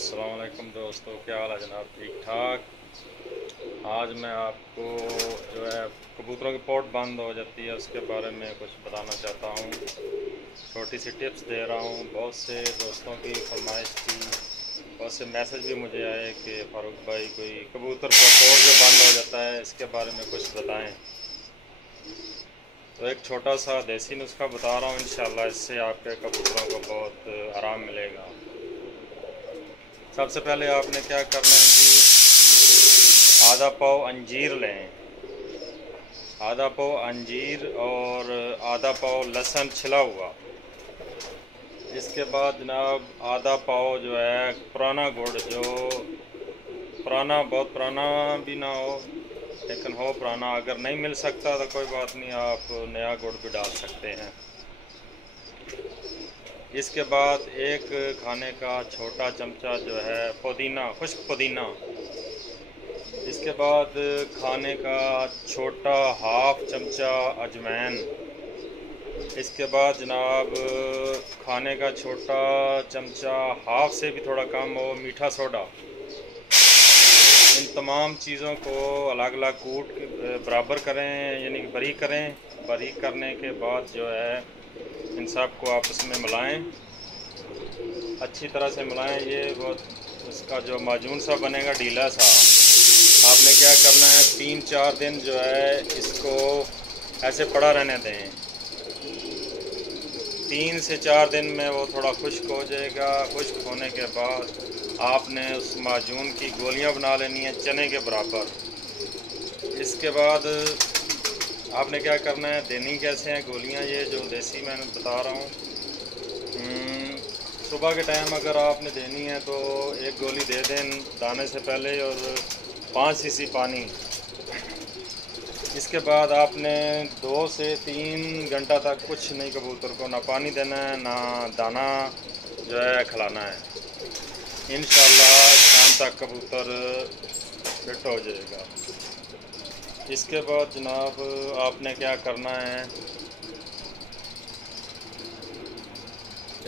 अस्सलाम वालेकुम दोस्तों, क्या हाल है जनाब? ठीक ठाक। आज मैं आपको जो है कबूतरों की पोट बंद हो जाती है उसके बारे में कुछ बताना चाहता हूँ। छोटी सी टिप्स दे रहा हूँ। बहुत से दोस्तों की फरमाइश थी, बहुत से मैसेज भी मुझे आए कि फ़ारूक भाई कोई कबूतर का पोट जो बंद हो जाता है इसके बारे में कुछ बताएं। तो एक छोटा सा देसी नुस्खा बता रहा हूँ, इंशाल्लाह इससे आपके कबूतरों को बहुत आराम मिलेगा। सबसे पहले आपने क्या करना है जी, आधा पाव अंजीर लें, आधा पाव अंजीर और आधा पाव लहसुन छिला हुआ। इसके बाद जनाब आधा पाव जो है पुराना गुड़, जो पुराना, बहुत पुराना भी ना हो लेकिन हो पुराना। अगर नहीं मिल सकता तो कोई बात नहीं, आप नया गुड़ भी डाल सकते हैं। इसके बाद एक खाने का छोटा चमचा जो है पुदीना, खुश्क पुदीना। इसके बाद खाने का छोटा हाफ चमचा अजवाइन। इसके बाद जनाब खाने का छोटा चमचा, हाफ से भी थोड़ा कम हो, मीठा सोडा। इन तमाम चीज़ों को अलग अलग कूट के बराबर करें, यानी कि बारीक करें। बारीक करने के बाद जो है इन सब को आपस में मिलाएं, अच्छी तरह से मिलाएं। ये बहुत इसका जो माजून सा बनेगा, ढीला सा, आपने क्या करना है 3-4 दिन जो है इसको ऐसे पड़ा रहने दें। 3 से 4 दिन में वो थोड़ा खुश्क हो जाएगा। खुश्क होने के बाद आपने उस माजून की गोलियां बना लेनी है, चने के बराबर। इसके बाद आपने क्या करना है, देनी कैसे हैं गोलियां, ये जो देसी मैंने बता रहा हूँ। सुबह के टाइम अगर आपने देनी है तो एक गोली दे दें दाने से पहले, और 5 सीसी पानी। इसके बाद आपने 2 से 3 घंटा तक कुछ नहीं, कबूतर को ना पानी देना है ना दाना जो है खिलाना है। इंशाल्लाह शाम तक कबूतर फिट हो जाएगा। इसके बाद जनाब आपने क्या करना है,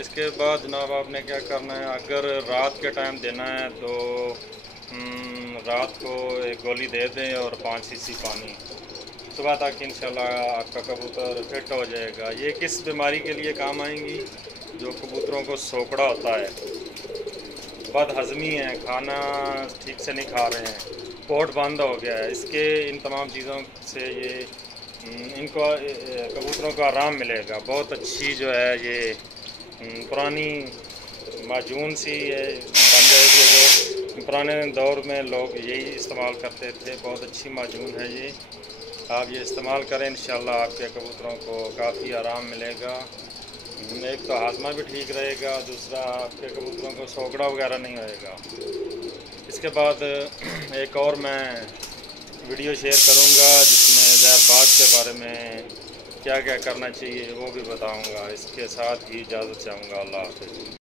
इसके बाद जनाब आपने क्या करना है, अगर रात के टाइम देना है तो रात को एक गोली दे दें और 5 सीसी पानी। सुबह तक इंशाल्लाह आपका कबूतर फिट हो जाएगा। ये किस बीमारी के लिए काम आएंगी? जो कबूतरों को सोकड़ा होता है, बदहज़मी है, खाना ठीक से नहीं खा रहे हैं, पोट बंद हो गया है, इसके इन तमाम चीज़ों से ये इनको कबूतरों को आराम मिलेगा। बहुत अच्छी जो है ये पुरानी माजून सी बन जाएगी। जो पुराने दौर में लोग यही इस्तेमाल करते थे, बहुत अच्छी माजून है ये। आप ये इस्तेमाल करें, इंशाल्लाह आपके कबूतरों को काफ़ी आराम मिलेगा। एक तो हाजमा भी ठीक रहेगा, दूसरा आपके कबूतरों को सोकड़ा वगैरह नहीं होएगा। इसके बाद एक और मैं वीडियो शेयर करूंगा जिसमें ज़हरबाद के बारे में क्या क्या करना चाहिए वो भी बताऊंगा। इसके साथ ही इजाज़त चाहूँगा। अल्लाह हाफ़िज़।